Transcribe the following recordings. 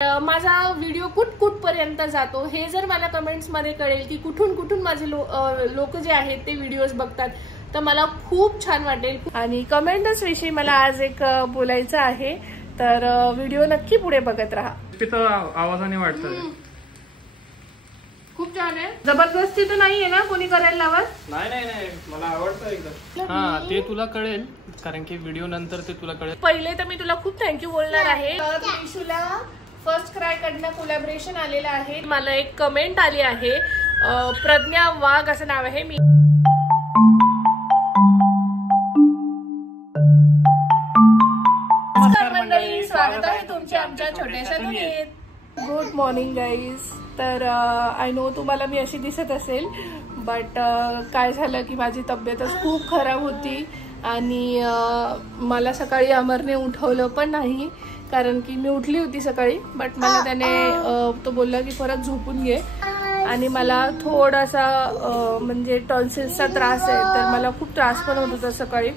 माझा व्हिडिओ कुठपर्यंत जातो हे जर मला कमेंट्स मध्ये कळेल की कुठून माझे लोक जे आहेत ते व्हिडिओज बघतात तर मला खूप छान वाटेल। आणि कमेंट्स विषयी मला आज एक बोलायचं आहे, तर व्हिडिओ नक्की पुढे बघत राहा। आवाजाने वाटतं खूप छान आहे, जबरदस्ती तर नाहीये ना कोणी करायला लावत? नाही मला आवडतं एकदम। हा ते तुला कळेल कारण की व्हिडिओ नंतर ते तुला कळेल। पहिले तर मी तुला खूप थँक्यू बोलणार आहे। इशूला फर्स्ट क्राय कडनं कोलॅबोरेशन आलेलं आहे। मला एक कमेंट आली आहे, प्रज्ञा वाघ असं नाव आहे। मी मंडळी, स्वागत आहे तुमचे आमच्या छोट्याशा दुनियेत। Good morning guys. तर आय नो तुम्हाला मी अशी दिसत असेल, बट काय झालं की माझी तब्येतच खूप खराब होती आणि मला सकाळी अमरने उठवलं पण नाही, कारण की मी उठली होती सकाळी, बट मला त्याने तो बोलला की परत झोपून घे। आणि मला थोडासा म्हणजे टॉन्सिल्सचा त्रास आहे, तर मला खूप त्रास पण होत होता सकाळी।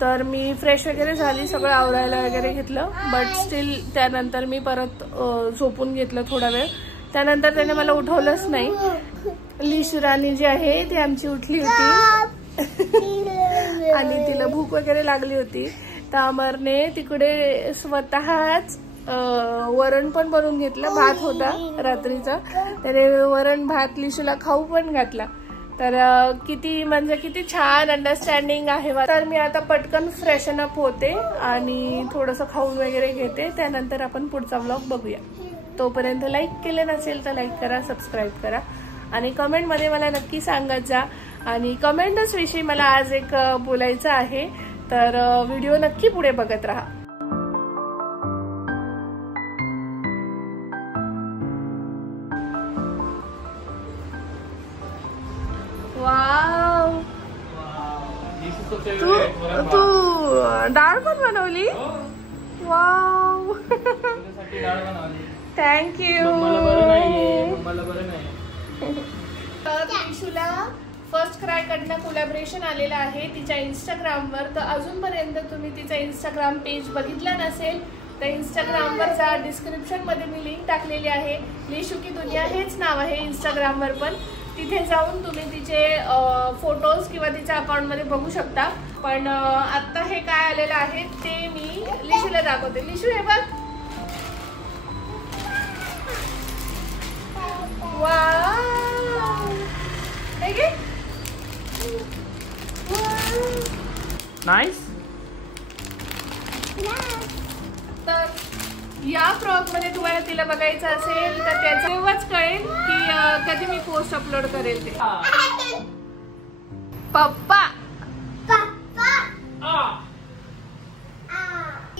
तर मी फ्रेश वगैरे झाली, सगळं आवरायला वगैरे घेतलं, बट स्टील त्यानंतर मी परत झोपून घेतलं थोडा वेळ। त्यानंतर त्याने मला उठवलंच नाही। लिशू राणी जी आहे ती आमची उठली होती आणि तिला भूक वगैरे लागली होती, तर अमरने तिकडे स्वतःच वरण पण बनवून घेतलं। भात होता रात्रीचा, त्याने वरण भात लिशूला खाऊ पण घातला। तर किती छान अंडरस्टँडिंग आहे। तर मी आता पटकन फ्रेशन अप होते आणि थोडंसं खाऊन वगैरे घेते, त्यानंतर आपण पुढचा व्लॉग बघूया। तोपर्यंत लाईक केले नसेल तर लाईक करा, सबस्क्राईब करा आणि कमेंट मध्ये मला नक्की सांगत जा। आणि कमेंट्स विषयी मला आज एक बोलायचं आहे, तर व्हिडिओ नक्की पुढे बघत राहा। वाव, तू डाळ पण बनवली? Wow, thank you. इशूला फर्स्ट क्राय कडनं कोलॅबोरेशन आलेलं आहे तिच्या इंस्टाग्रामवर। तर अजूनपर्यंत तुम्ही तिचा इंस्टाग्राम पेज बघितला नसेल तर इंस्टाग्रामवर जा, डिस्क्रिप्शन मध्ये मी लिंक टाकलेली आहे। लिशू की दुनिया हेच नाव आहे इंस्टाग्रामवर पण। तिथे जाऊन तुम्ही तिचे फोटोज किंवा तिच्या अकाउंटमध्ये बघू शकता। पण आता हे काय आलेलं आहे ते मी लिशूला दाखवते। लिशू हे बघ, वाव, हे घे। नाईस। तर या फ्रॉक मध्ये तुम्हाला तिला बघायचं असेल तर त्याचं तेव्हाच कळेल की कधी मी पोस्ट अपलोड करेल ते। पप्पा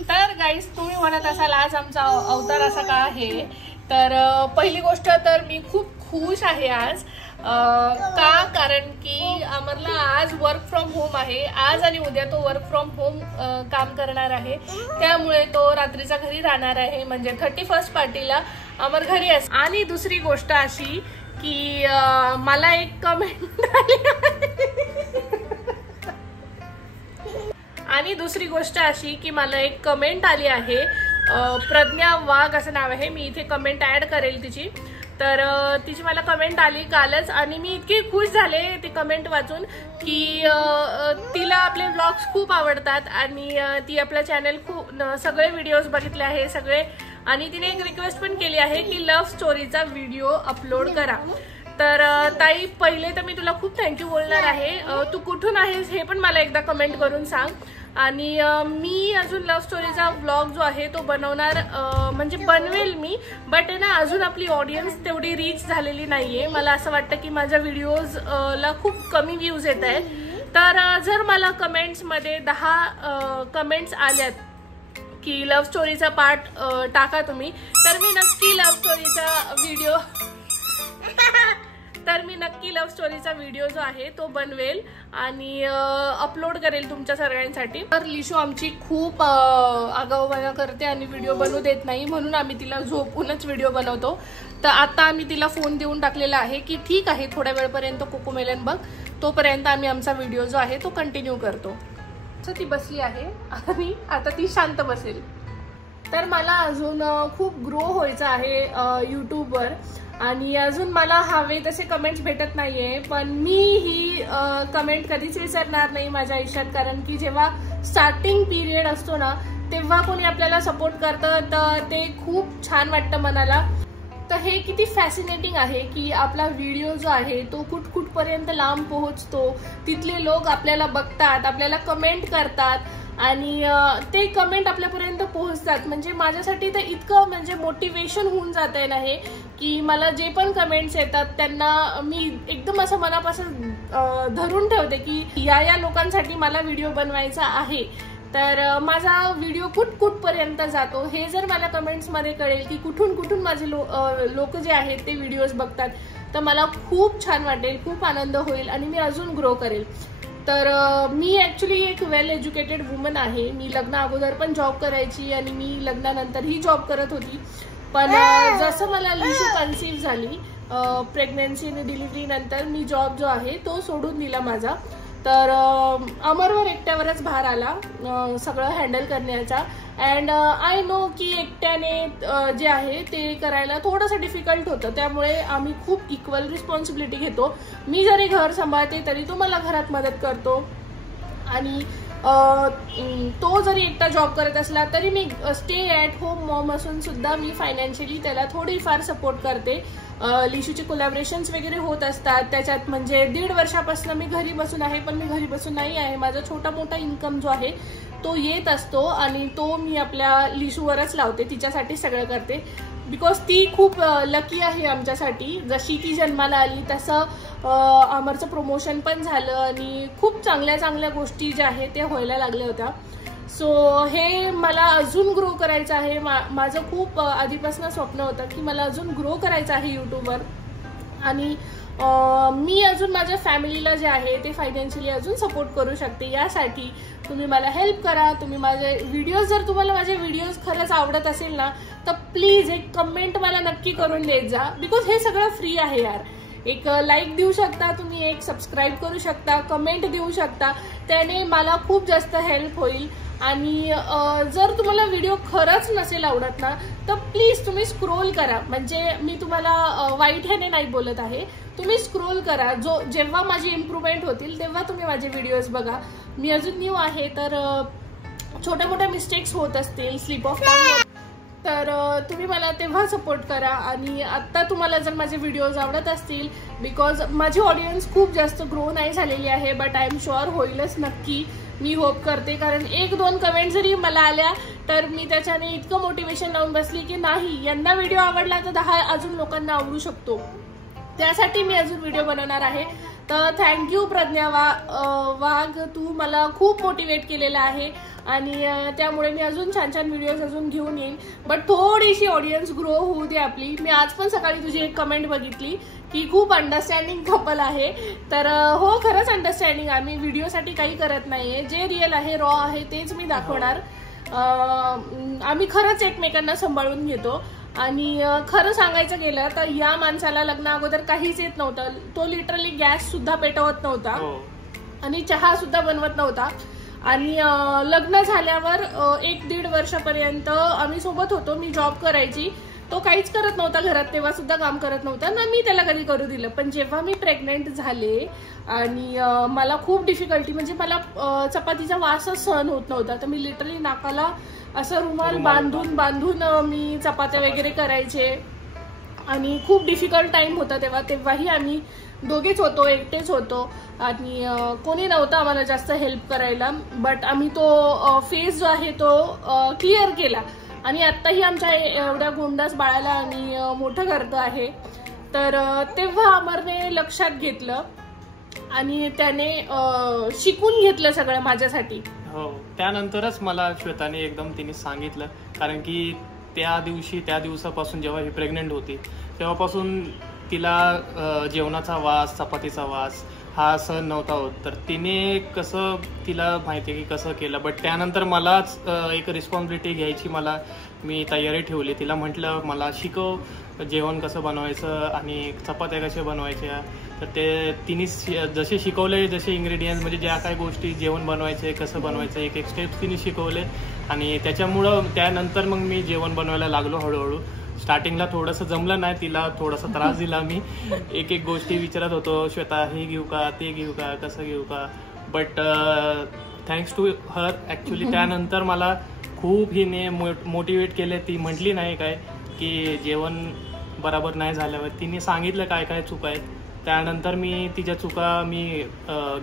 तर गाईस, तुम्ही म्हणत असाल आज आमचा अवतार असा का आहे, तर पहिली गोष्ट तर मी खूप खुश आहे आज। का? कारण की अमरला आज वर्क फ्रॉम होम आहे। आज आणि उद्या तो वर्क फ्रॉम होम काम करणार आहे, त्यामुळे तो रात्रीचा घरी राहणार आहे, म्हणजे 31st पार्टीला अमर घरी असतो। आणि दुसरी गोष्ट अशी की मला एक कमेंट आली आहे, प्रज्ञा वाघ असं नाव आहे। मी इथे कमेंट ऍड करेल तिची। तर तिची मला कमेंट आली कालच आणि मी इतकी खुश झाले ती कमेंट वाचून की तिला आपले व्लॉग्स खूप आवडतात आणि ती आपल्या चॅनल खूप सगळे व्हिडिओज बघितले आहे सगळे। आणि तिने एक रिक्वेस्ट पण केली आहे की लव्ह स्टोरीचा व्हिडिओ अपलोड करा। तर ताई, पहिले तर मी तुला खूप थँक्यू बोलणार आहे। तू कुठून आहेस हे पण मला एकदा कमेंट करून सांग। आणि मी अजून लव्ह स्टोरीचा व्लॉग जो आहे तो बनवणार, म्हणजे बनवेल मी, बट ना अजून आपली ऑडियन्स तेवढी रीच झालेली नाहीये। मला असं वाटतं की माझ्या व्हिडिओज ला खूप कमी व्ह्यूज येत आहेत। तर जर मला कमेंट्स मध्ये 10 कमेंट्स आल्यात की लव्ह स्टोरीचा पार्ट टाका तुम्ही, तर मी नक्की लव्ह स्टोरीचा व्हिडिओ जो आहे तो बनवेल आणि अपलोड करेल तुमच्या सगळ्यांसाठी। तर लिशू आमची खूप आगाऊपणा करते आणि व्हिडिओ बनवू देत नाही, म्हणून आम्ही तिला झोपूनच व्हिडिओ बनवतो। तर आता आम्ही तिला फोन देऊन टाकलेला आहे की ठीक आहे, थोड्या वेळपर्यंत कोकोमेलन बघ, तोपर्यंत आम्ही आमचा व्हिडिओ जो आहे तो कंटिन्यू करतो। ती बसली आहे आणि आता ती शांत बसेल। तर मला अजून खूप ग्रो व्हायचं आहे यूट्यूबवर आणि अजून मला हवे तसे कमेंट्स भेटत नाहीये, पण मी ही कमेंट कधीच विसरणार नाही माझ्या आयुष्यात, कारण की जेव्हा स्टार्टिंग पिरियड असतो ना तेव्हा कोणी आपल्याला सपोर्ट करतं तर ते खूप छान वाटतं मनाला. तर हे किती फॅसिनेटिंग आहे की आपला व्हिडिओ जो आहे तो कुठपर्यंत लांब पोहोचतो, तिथले लोक आपल्याला बघतात, आपल्याला कमेंट करतात आणि ते कमेंट आपल्यापर्यंत पोहोचतात. म्हणजे माझ्यासाठी तर इतकं म्हणजे मोटिवेशन होऊन जात आहे ना हे, की मला जे पण कमेंट्स येतात त्यांना मी एकदम असं मनापासून धरून ठेवते की या लोकांसाठी मला व्हिडिओ बनवायचा आहे. तर माझा व्हिडिओ कुठपर्यंत जातो हे जर मला कमेंट्समध्ये कळेल की कुठून माझे लोक जे आहेत ते व्हिडिओज बघतात, तर मला खूप छान वाटेल, खूप आनंद होईल आणि मी अजून ग्रो करेल. तर मी ऍक्च्युली एक वेल एज्युकेटेड वुमन आहे. मी लग्ना अगोदर पण जॉब करायची आणि मी लग्नानंतरही जॉब करत होती. पण जसं मला लिशू कन्सीव्ह झाली, प्रेग्नन्सी आणि डिलिव्हरी नंतर मी जॉब जो आहे तो सोडून दिला माझा. तर अमरवर एकट्यावरच भार आला सगळं हँडल करण्याचा. अँड आय नो की एकट्याने जे आहे ते करायला थोडंसं डिफिकल्ट होतं, त्यामुळे आम्ही खूप इक्वल रिस्पॉन्सिबिलिटी घेतो. मी जरी घर सांभाळते तरी तो मला घरात मदत करतो आणि तो जरी एकटा जॉब करत असला तरी me stay at home Maugham असून सुद्धा मी फायनान्शियली त्याला थोडीफार सपोर्ट करते. लिशूचे कोलॅबरेशन्स वगैरे होत असतात त्याच्यात. म्हणजे 1.5 वर्षापासून मी घरी बसून आहे, पण मी घरी बसून नाही आहे. माझा छोटा मोठा इन्कम जो आहे तो येत असतो आणि तो मी आपल्या लिशूवरच लावते, तिच्यासाठी सगळं करते. बिकॉज ती खूप लकी आहे आमच्यासाठी. जशी ती जन्माला आली तसं अमरचं प्रमोशन पण झालं आणि खूप चांगल्या गोष्टी ज्या आहेत त्या व्हायला लागल्या होत्या. सो हे मला अजून ग्रो करायचं आहे. माझं खूप आधीपासून स्वप्न होतं की मला अजून ग्रो करायचं आहे यूट्यूबवर आणि मी अजून माझ्या फॅमिलीला जे आहे ते फायनान्शियली अजून सपोर्ट करू शकते. यासाठी तुम्ही मला हेल्प करा. तुम्ही माझे व्हिडिओज, जर तुम्हाला माझे व्हिडिओज खरंच आवडत असेल ना तर प्लीज एक कमेंट मला नक्की करून देत जा. बिकॉज हे सगळं फ्री आहे यार. एक लाईक देऊ शकता तुम्ही, एक सबस्क्राईब करू शकता, कमेंट देऊ शकता, त्याने मला खूप जास्त हेल्प होईल. आणि जर तुम्हाला व्हिडिओ खरंच नसेल आवडत ना तर प्लीज तुम्ही स्क्रोल करा. म्हणजे मी तुम्हाला वाईट ह्याने नाही बोलत आहे, तुम्ही स्क्रोल करा. जेव्हा माझी इम्प्रूव्हमेंट होतील तेव्हा तुम्ही माझे व्हिडिओज बघा. मी अजून न्यू आहे तर छोट्या मोठ्या मिस्टेक्स होत असतील, स्लिप ऑफ टंग, तर तुम्ही मला तेव्हा सपोर्ट करा. आणि आत्ता तुम्हाला जर माझे व्हिडिओज आवडत असतील, बिकॉज माझी ऑडियन्स खूप जास्त ग्रो नाही झालेली आहे, बट आय एम शुअर होईलच नक्की, मी होप करते. कारण 1-2 कमेंट जरी मला आल्या तर मी त्याच्याने इतकं मोटिवेशन लावून बसली की नाही, यांना व्हिडिओ आवडला तर 10 अजून लोकांना आवडू शकतो. त्यासाठी मी अजून व्हिडिओ बनवणार आहे. तर थँक्यू प्रज्ञा वाघ, तू मला खूप मोटिवेट केलेलं आहे आणि त्यामुळे मी अजून छान व्हिडिओज अजून घेऊन येईन. बट थोडीशी ऑडियन्स ग्रो होऊ दे आपली. मी आज पण सकाळी तुझी एक कमेंट बघितली की खूप अंडरस्टँडिंग कपल आहे. तर हो, खरंच अंडरस्टँडिंग. आम्ही व्हिडिओसाठी काही करत नाहीये, जे रिअल आहे, रॉ आहे तेच मी दाखवणार. आम्ही खरंच एकमेकांना सांभाळून घेतो. आणि खरं सांगायचं गेलं तर या माणसाला लग्ना अगोदर काहीच येत नव्हतं. तो लिटरली गॅस सुद्धा पेटवत नव्हता आणि चहा सुद्धा बनवत नव्हता. आणि लग्न झाल्यावर 1-1.5 वर्षापर्यंत आम्ही सोबत होतो. मी जॉब करायची, तो काहीच करत नव्हता घरात, तेव्हा सुद्धा काम करत नव्हता ना, मी त्याला कधी करू दिलं. पण जेव्हा मी प्रेग्नेंट झाले आणि मला खूप डिफिकल्टी, म्हणजे मला चपातीचा वासच सहन होत नव्हता, तर मी लिटरली नाकाला असं रुमाल बांधून मी चपात्या वगैरे करायचे. आणि खूप डिफिकल्ट टाइम होता तेव्हाही आम्ही दोघेच होतो, एकटेच होतो आणि कोणी नव्हतं आम्हाला जास्त हेल्प करायला. बट आम्ही तो फेज जो आहे तो क्लिअर केला आणि आत्ताही आमच्या एवढ्या गोंडास बाळाला आम्ही मोठं करतो आहे. तर तेव्हा अमरने लक्षात घेतलं आणि त्याने शिकून घेतलं सगळं माझ्यासाठी. हो, त्यानंतरच मला श्वेताने एकदम तिने सांगितलं. कारण की त्या दिवसापासून जेव्हा ही प्रेग्नेंट होती तेव्हापासून तिला जेवणाचा वास, चपातीचा वास हा सण नव्हता होत. तर तिने कसं, तिला माहिती आहे की कसं केलं. बट त्यानंतर मलाच एक रिस्पॉन्सिबिलिटी घ्यायची, मी तयारी ठेवली. तिला म्हटलं मला शिकव जेवण कसं बनवायचं आणि चपात्या कशा बनवायच्या. तर ते तिने जसे शिकवले, जसे इन्ग्रेडियंट्स म्हणजे ज्या काही गोष्टी जेवण बनवायचे कसं बनवायचं एक स्टेप्स तिने शिकवले. आणि त्याच्यामुळं त्यानंतर मग मी जेवण बनवायला लागलो हळूहळू. स्टार्टिंगला थोडंसं जमलं नाही, तिला थोडासा त्रास दिला मी. एक गोष्टी विचारत होतो, श्वेता हे घेऊ का, ते घेऊ का, कसं घेऊ का. But thanks to her actually त्यानंतर मला खूप हिने मोटिवेट केले. ती म्हटली नाही काय की जेवण बरोबर नाही झाल्यावर तिने सांगितलं काय काय चुका आहेत. त्यानंतर मी तिच्या चुका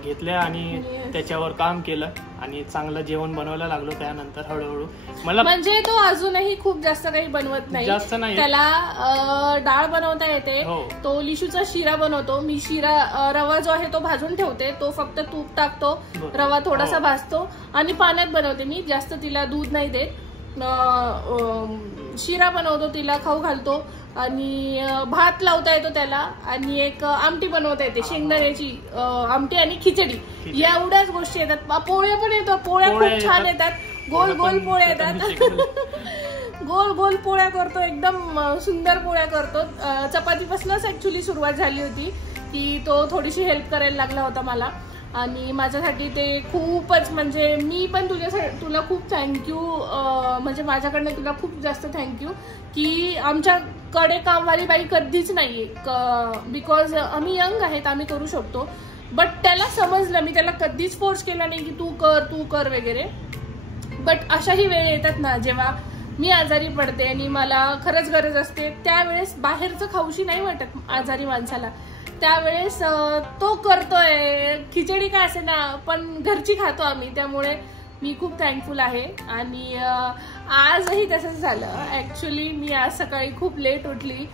घेतल्या आणि त्याच्यावर काम केलं आणि चांगलं जेवण बनवायला लागलो. त्यानंतर हळूहळू मला म्हणजे तो अजूनही खूप जास्त काही बनवत नाही, जास्त नाही. त्याला डाळ बनवता येते. तो लिशूचा शिरा बनवतो. मी रवा जो आहे तो भाजून ठेवते, तो फक्त तूप टाकतो, रवा थोडासा भाजतो आणि पाण्यात बनवते. मी जास्त तिला दूध नाही देत. शिरा बनवतो, तिला खाऊ घालतो आणि भात लावता येतो त्याला आणि एक आमटी बनवता येते, शेंगदाण्याची आमटी आणि खिचडी. एवढ्याच गोष्टी येतात. पोळ्या पण येतो, पोळ्या खूप छान येतात. गोल गोल पोळ्या येतात. गोल गोल पोळ्या करतो, एकदम सुंदर पोळ्या करतो. चपातीपासूनच ऍक्च्युली सुरुवात झाली होती की तो थोडीशी हेल्प करायला लागला होता मला. आणि माझ्यासाठी ते खूपच, म्हणजे मी पण तुला खूप थँक्यू, म्हणजे माझ्याकडनं तुला खूप जास्त थँक्यू की आमच्याकडे कामवाली बाई कधीच नाहीये. बिकॉज आम्ही यंग आहेत, आम्ही करू शकतो. बट त्याला समजलं, मी त्याला कधीच फोर्स केला नाही की तू कर वगैरे. बट अशाही वेळ येतात ना जेव्हा मी आजारी पडते आणि मला खरंच गरज असते, त्यावेळेस बाहेरचं खाऊशी नाही वाटत आजारी माणसाला. त्यावेळेस तो करतोय. खिचडी काय असे ना, पण घरची खातो आम्ही. त्यामुळे मी खूप थँकफुल आहे. आणि आजही तसंच झालं. ऍक्च्युली मी आज सकाळी खूप लेट उठली.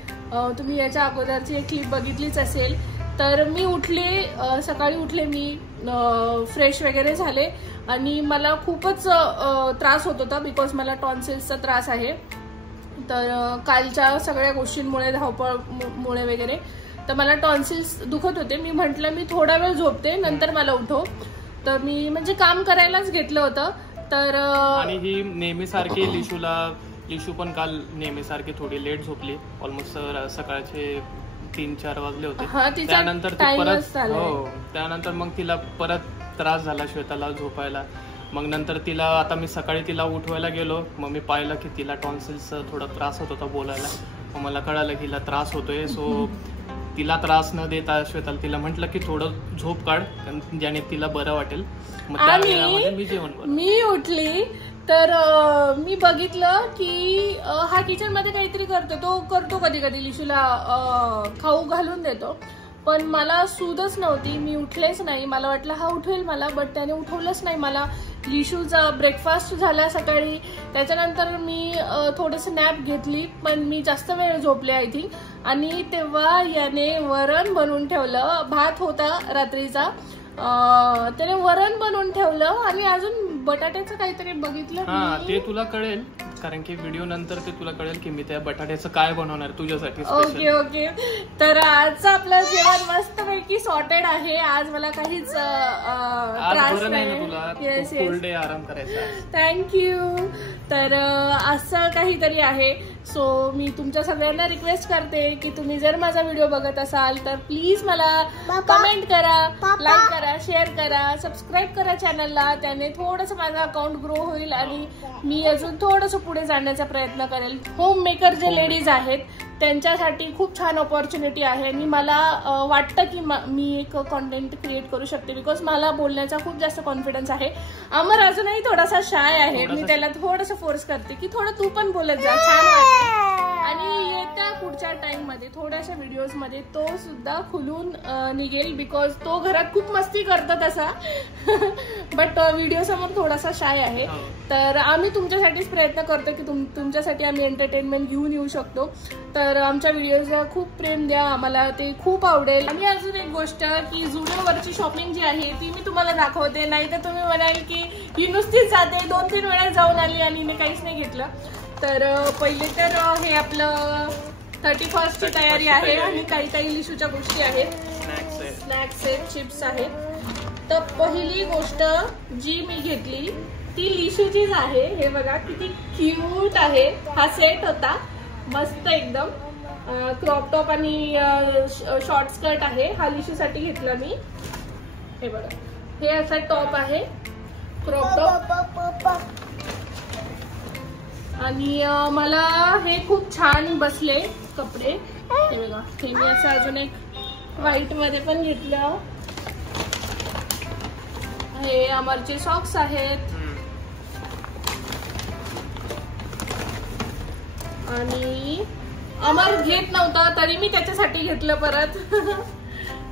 तुम्ही याच्या अगोदरची एक क्लिप बघितलीच असेल. तर मी उठले, सकाळी उठले मी, फ्रेश वगैरे झाले आणि मला खूपच त्रास होत होता बिकॉज मला टॉन्सिल्सचा त्रास आहे. तर कालच्या सगळ्या गोष्टींमुळे, धावपळमुळे वगैरे, तर मला टॉन्सिल्स दुखत होते. मी म्हटलं मी थोडा वेळ झोपते, नंतर मला उठव. तर मी म्हणजे काम करायलाच घेतलं होतं. तर आणि ही नेहमीसारखी लिशू पण काल नेहमीसारखी थोडी लेट झोपली. ऑलमोस्ट सकाळचे 3-4 वाजले होते. त्यानंतर मग तिला परत त्रास झाला श्वेताला झोपायला. मग नंतर तिला, आता मी सकाळी तिला उठवायला गेलो, मग मी पाहिलं की तिला टॉन्सिल्सचा थोडा त्रास होत होता बोलायला. मग मला कळालं की तिला त्रास होतोय. सो तिला त्रास न देता श्वेताला तिला म्हटलं की थोडं झोप काढ, ज्याने तिला बरं वाटेल. मग त्या वेळामध्ये मी जेवण बनवलं. मी उठली तर मी बघितलं की हा किचन मध्ये काहीतरी करतो. तो करतो कधी कधी लिशूला खाऊ घालून देतो, पण मला सूदच नव्हती. मी उठलेच नाही. मला वाटलं हा उठवेल मला, बट त्याने उठवलंच नाही मला. लिशूचा ब्रेकफास्ट झाला सकाळी, त्याच्यानंतर मी थोडंसं नॅप घेतली, पण मी जास्त वेळ झोपले आय थिंक. आणि तेव्हा याने वरण बनवून ठेवलं. भात होता रात्रीचा, त्याने वरण बनवून ठेवलं आणि अजून बटाट्याचं काहीतरी बघितलं. ते तुला कळेल, कारण की व्हिडिओ नंतर ते तुला कळेल की मी त्या बटाट्याचं काय बनवणार तुझ्यासाठी. ओके. तर आजचं आपलं जेवण मस्तपैकी सॉर्टेड आहे. आज मला काहीच त्रास नाही. फुल डे आराम करायचा. थँक्यू. तर असं काहीतरी आहे. सो मी तुमच्या सगळ्यांना रिक्वेस्ट करते की तुम्ही जर माझा व्हिडिओ बघत असाल तर प्लीज मला कमेंट करा, लाईक करा, शेअर करा, सबस्क्राईब करा चॅनलला. त्याने थोडंसं माझं अकाउंट ग्रो होईल आणि मी अजून थोडंसं पुढे जाण्याचा प्रयत्न करेल. होम मेकर जे लेडीज आहेत त्यांच्यासाठी खूप छान ऑपॉर्च्युनिटी आहे आणि मला वाटतं की मी एक कॉन्टेंट क्रिएट करू शकते बिकॉज मला बोलण्याचा खूप जास्त कॉन्फिडन्स आहे. अमर अजूनही थोडासा शाय आहे. मी त्याला थोडंसं फोर्स करते की थोडं तू पण बोलत जा, छान वाटतं. आणि येत्या पुढच्या टाइम मध्ये थोड्याशा व्हिडिओज मध्ये तो सुद्धा खुलून निघेल बिकॉज तो घरात खूप मस्ती करतो तसा, बट व्हिडिओ समोर थोडासा शाय आहे. तर आम्ही तुमच्यासाठीच प्रयत्न करतो की तुमच्यासाठी आम्ही एंटरटेनमेंट घेऊन येऊ शकतो. तर आमच्या व्हिडिओजला खूप प्रेम द्या, आम्हाला ते खूप आवडेल. आणि अजून एक गोष्ट की झुडिओवरची शॉपिंग जी आहे ती मी तुम्हाला दाखवते, नाही तर तुम्ही म्हणाल की ही नुसतीच जाते, 2-3 वेळा जाऊन आली आणि हिने काहीच नाही घेतलं. तर पहिले तर हे आपलं 31st ची तयारी आहे आणि काही लिशूच्या गोष्टी आहेत. स्नॅक्स आहेत, चिप्स आहेत. तर पहिली गोष्ट जी मी घेतली ती लिशूचीच आहे. हे बघा किती क्यूट आहे. हा सेट होता मस्त एकदम. क्रॉप टॉप आणि शॉर्ट स्कर्ट आहे. हा लिशूसाठी घेतला मी. हे बघा हे असा टॉप आहे क्रॉप टॉप. आणि मला हे खूप छान बसले कपडे. हे बघा हे मी असं अजून एक व्हाईट मध्ये पण घेतलं. हे अमरचे सॉक्स आहेत. आणि अमर घेत नव्हता तरी मी त्याच्यासाठी घेतलं परत.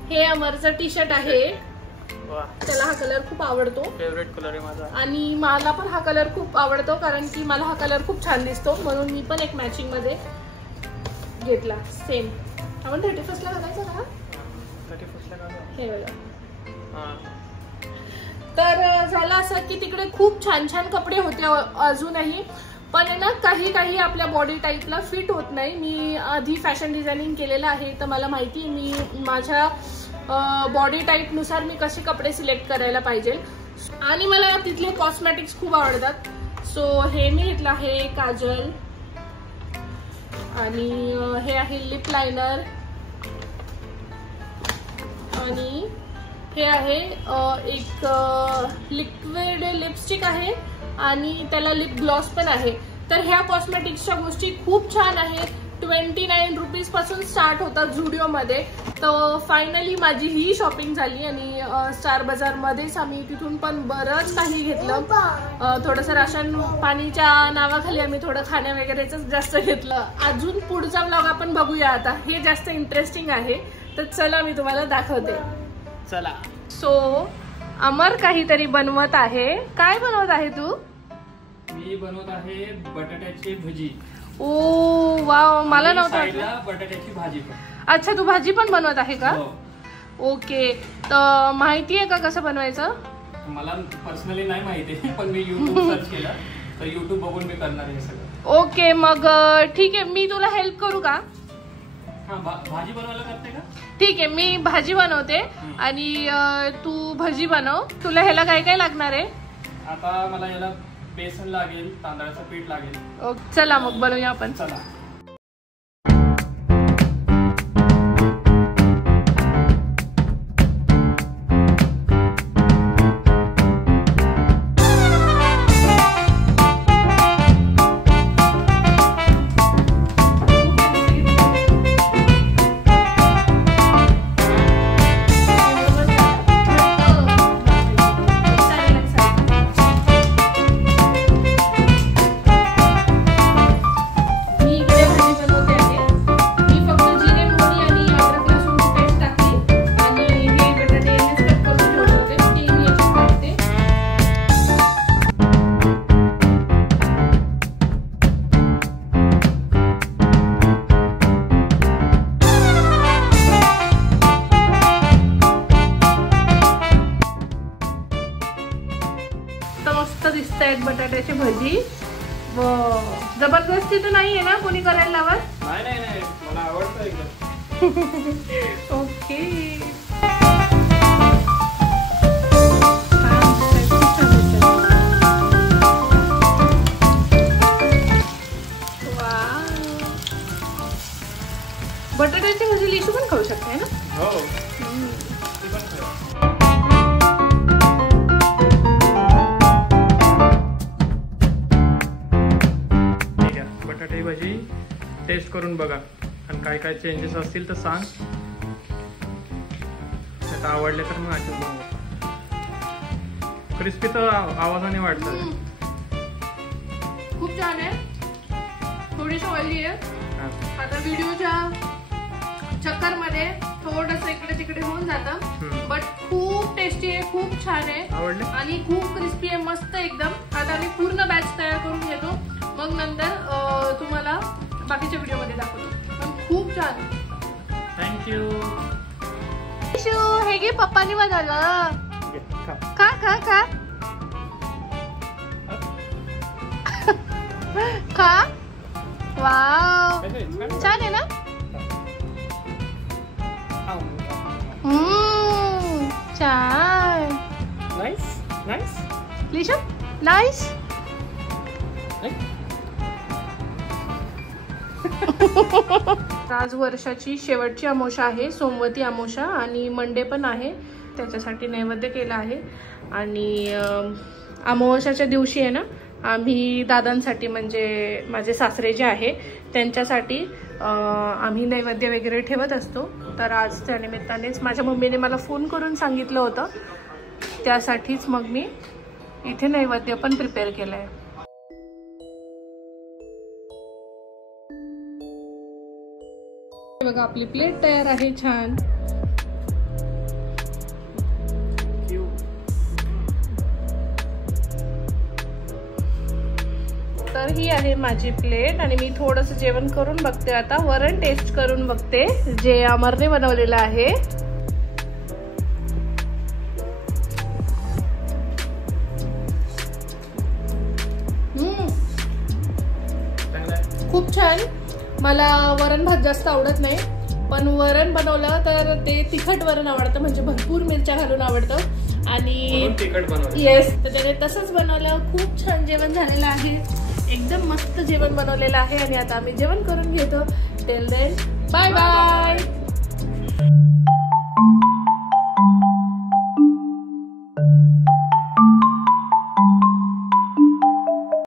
हे अमरचं टी शर्ट आहे. त्याला हा कलर खूप आवडतो. फेवरेट कलर आहे माझा. आणि मला पण हा कलर खूप आवडतो कारण की मला हा कलर खूप छान दिसतो म्हणून मी पण एक मॅचिंग मध्ये घेतला सेम. आपण 31 ला घालायचं का? 31 ला घालू. हे बघा. तर झालं असं की तिकडे खूप छान छान कपडे होते अजूनही, पण आहे ना काही आपल्या बॉडी टाईपला फिट होत नाही. मी आधी फॅशन डिझायनिंग केलेलं आहे तर मला माहिती आहे मी माझ्या बॉडी टाईप नुसार मी कसे कपडे सिलेक्ट करायला पाहिजे. आणि मला तिथले कॉस्मेटिक्स खूप आवडतात. सो हे मी घेतलं आहे काजल आणि हे आहे लिप लायनर आणि हे आहे एक लिक्विड लिपस्टिक आहे आणि त्याला लिप ग्लॉस पण आहे. तर ह्या कॉस्मेटिक्सच्या गोष्टी खूप छान आहेत. 29 रुपीज पासून स्टार्ट होतात झुडिओ मध्ये. तर फायनली माझी ही शॉपिंग झाली आणि स्टार बाजार मध्येच आम्ही तिथून पण बरंच काही घेतलं. थोडंसं राशन पाणीच्या नावाखाली आम्ही थोडं खाण्या वगैरेच जास्त घेतलं. अजून पुढचा व्लॉग आपण बघूया. आता हे जास्त इंटरेस्टिंग आहे तर चला मी तुम्हाला दाखवते. चला. सो अमर काहीतरी बनवत आहे. काय बनवत आहे तू? मी बनवत आहे बटाट्याची भजी. ओ वाव, मला नव्हतं. बटाट्याची भाजी पण. अच्छा तू भाजी पण बनवत आहे का? ओके. तर माहिती आहे का कसं बनवायचं? मला पर्सनली नाही माहिती पण मी युट्यूब सर्च केलं तर युट्यूब बघून मी करणार आहे सगळं. ओके मग ठीक आहे मी तुला हेल्प करू का? भाजी बनवायला करते का? ठीक आहे मी भाजी बनवते आणि तू भजी बनव. तुला ह्याला काय काय लागणार आहे? आता मला याला बेसन लागेल, तांदळाचं पीठ लागेल. चला मग बनवूया आपण. चला. बटाट्याची भजी. जबरदस्ती तर नाहीये ना कोणी करायला लावत? नाही मला आवडतं एकदम. ओके. बटाट्याची भजी लिशू पण खाऊ शकते ना? हो. बटाटे भजी टेस्ट करून बघा आणि काय काय चेंजेस असतील तर सांग. आता आवडले तर मग असेच बनव. क्रिस्पी तर आवाजाने वाटतं. खूप छान आहे. थोडीशी ऑइली आहे. आता व्हिडिओच्या चक्कर मध्ये थोडस इकडे तिकडे होऊन जातं बट खूप टेस्टी आहे. खूप छान आहे. आवडले आणि खूप क्रिस्पी आहे मस्त एकदम. आता आम्ही पूर्ण बॅच तयार करून घेतो मग नंतर तुम्हाला बाकीच्या व्हिडिओ मध्ये दाखवतो. पण खूप छान. थँक्यू. हे घे पप्पानी बनवलं. का का का का वाव छान आहे ना. लिशा नाईस. आज वर्षाची शेवटची अमावस्या आहे, सोमवती अमावस्या, आणि मंडे पण आहे, त्याच्यासाठी नैवेद्य केला आहे. आणि अमावस्याच्या दिवशी आहे ना, आम्ही दादांसाठी म्हणजे माझे सासरे जे आहे त्यांच्यासाठी आम्ही नैवेद्य वगैरे ठेवत असतो. तर आज त्या निमित्तानेच माझ्या मम्मीने मला फोन करून सांगितलं होतं, त्यासाठीच मग मी इथे नैवेद्य पण प्रिपेअर केलाय. बघा आपली प्लेट तयार आहे छान. तर ही आहे माझी प्लेट आणि मी थोडंसं जेवण करून बघते. आता वरण टेस्ट करून बघते जे अमरने बनवलेलं आहे. खूप छान. मला वरण भात जास्त आवडत नाही, पण वरण बनवलं तर ते तिखट वरण आवडतं, म्हणजे भरपूर मिरच्या घालून आवडतं. आणि येस, तर त्याने तसंच बनवलं. खूप छान जेवण झालेलं आहे, एकदम मस्त जेवण बनवलेलं आहे. आणि आता आम्ही जेवण करून घेतो. Till then bye bye.